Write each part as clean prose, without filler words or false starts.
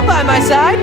you by my side.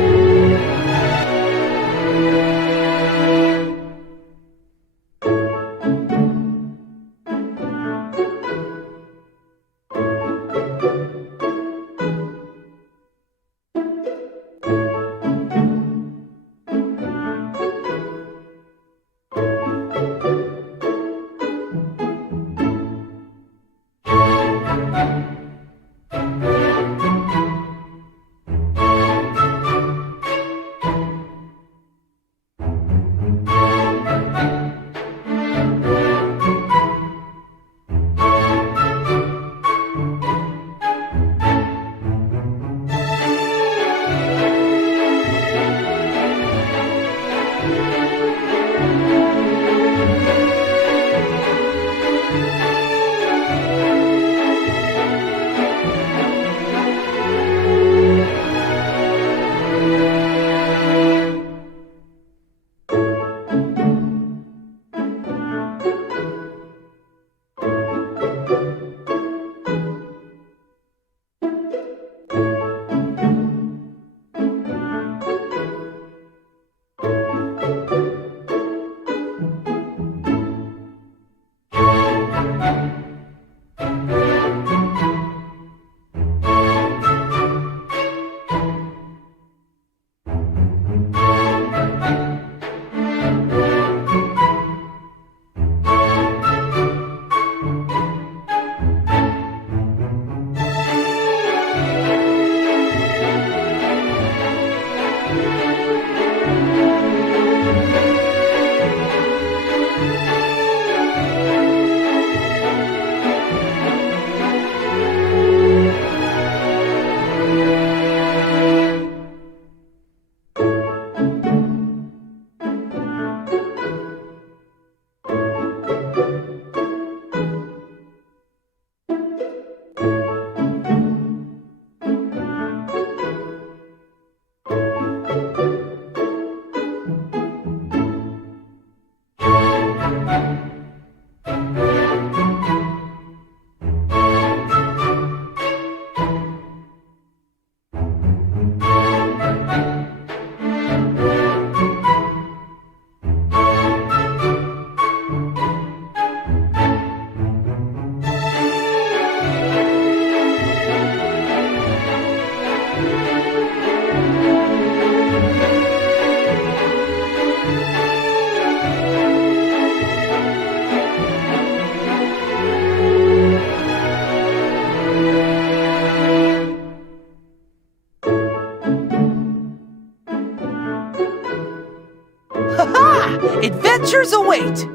Ha-ha! Adventures await!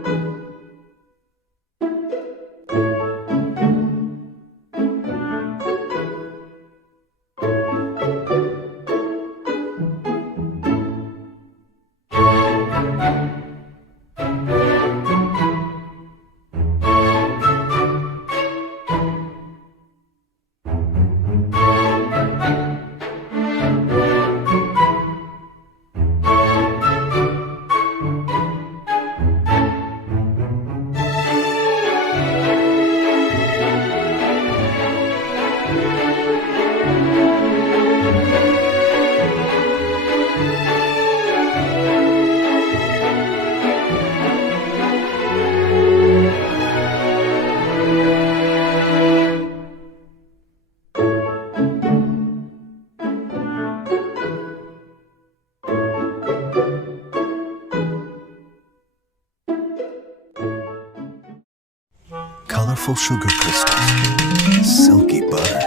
Colorful sugar crystals, silky butter,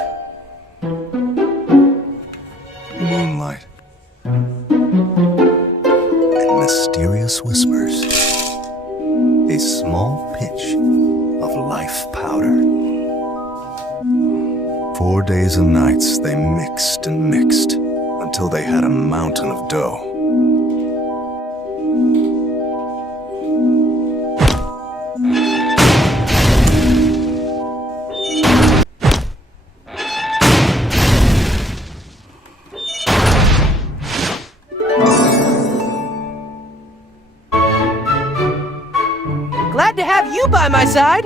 moonlight, and mysterious whispers. A small pinch of life powder. 4 days and nights they mixed and mixed until they had a mountain of dough. Glad to have you by my side.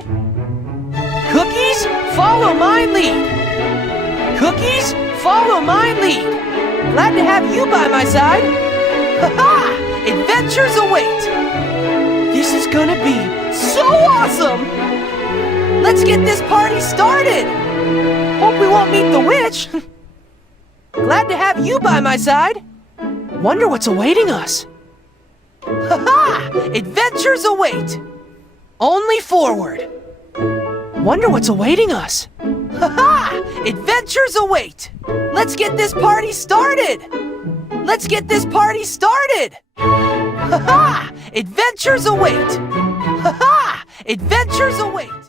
Cookies, follow my lead. Cookies, follow my lead. Glad to have you by my side. Ha-ha! Adventures await. This is gonna be so awesome! Let's get this party started! Hope we won't meet the witch. Glad to have you by my side. Wonder what's awaiting us. Ha-ha! Adventures await. Only forward. Wonder what's awaiting us. Ha-ha! Adventures await. Let's get this party started. Let's get this party started. Ha-ha! Adventures await. Ha-ha! Adventures await.